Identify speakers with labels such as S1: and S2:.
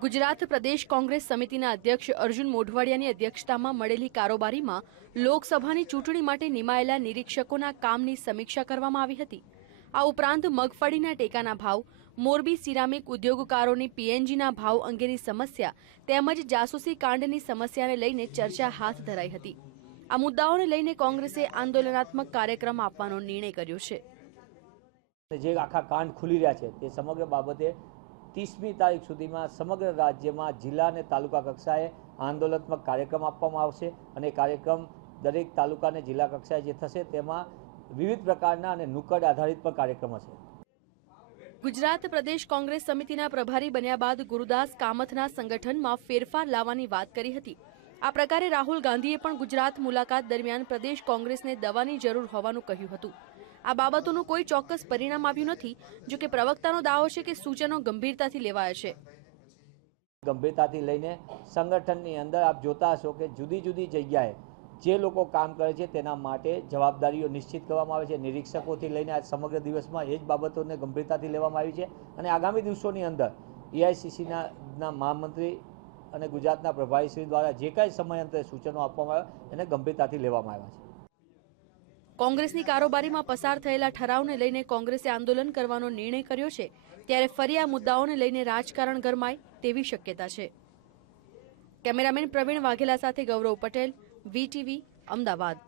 S1: ગુજરાત પ્રદેશ કોંગ્રેસ સમિતિના અધ્યક્ષ અર્જુન મોઢવાડિયાની અધ્યક્ષતામાં મળેલી કારોબારીમાં લોકસભાની ચૂંટણી માટે નિમાયેલા નિરીક્ષકોના કામની સમીક્ષા કરવામાં આવી હતી. આ ઉપરાંત મગફળીના ટેકાના ભાવ, મોરબી સિરામિક ઉદ્યોગકારોની પીએનજીના ભાવ અંગેની સમસ્યા તેમજ જાસૂસી કાંડની સમસ્યાને લઈને ચર્ચા હાથ ધરાઈ હતી. આ મુદ્દાઓને લઈને કોંગ્રેસે આંદોલનાત્મક કાર્યક્રમ આપવાનો નિર્ણય કર્યો છે.
S2: જે આખા કાંડ ખુલી રહ્યા છે, તે સમગ્ર બાબતે ત્રીસમી તારીખ સુધીમાં સમગ્ર રાજ્યમાં જિલ્લા અને તાલુકા કક્ષાએ આંદોલનાત્મક કાર્યક્રમ આપવામાં આવશે અને કાર્યક્રમ દરેક તાલુકા અને જિલ્લા કક્ષાએ જે થશે તેમાં વિવિધ પ્રકારના અને નુક્કડ આધારિત પણ કાર્યક્રમ હશે
S1: ગુજરાત પ્રદેશ કોંગ્રેસ સમિતિના પ્રભારી બન્યા બાદ ગુરુદાસ કામથના સંગઠનમાં ફેરફાર લાવવાની વાત કરી હતી. આ પ્રકારે રાહુલ ગાંધીએ પણ ગુજરાત મુલાકાત દરમિયાન પ્રદેશ કોંગ્રેસને દવાની જરૂર હોવાનું કહ્યું હતું. આ બાબતોનું કોઈ ચોક્કસ પરિણામ આવ્યું નથી, જો કે પ્રવક્તાનો દાવો છે કે સૂચનો ગંભીરતાથી લેવાયા છે.
S2: ગંભીરતાથી લઈને સંગઠનની અંદર આપ જોતા હશો કે જુદી જુદી જગ્યાએ જે લોકો કામ કરે છે તેના માટે જવાબદારીઓ નિશ્ચિત કરવામાં આવે છે. નિરીક્ષકોથી લઈને આજ સમગ્ર દિવસમાં એ જ બાબતોને ગંભીરતાથી લેવામાં આવી છે. અને આગામી દિવસોની અંદર એઆઈસીસીના મહામંત્રી અને ગુજરાતના પ્રભારીશ્રી દ્વારા જે કાંઈ સમયાંતરે સૂચનો આપવામાં આવ્યા, એને ગંભીરતાથી લેવામાં આવ્યા છે.
S1: કોંગ્રેસની કારોબારીમાં પસાર થયેલા ઠરાવને લઈને કોંગ્રેસે આંદોલન કરવાનો નિર્ણય કર્યો છે, ત્યારે ફરી આ મુદ્દાઓને લઈને રાજકારણ ગરમાય તેવી શક્યતા છે. કેમેરામેન પ્રવીણ વાઘેલા સાથે ગૌરવ પટેલ વીટીવી અમદાવાદ.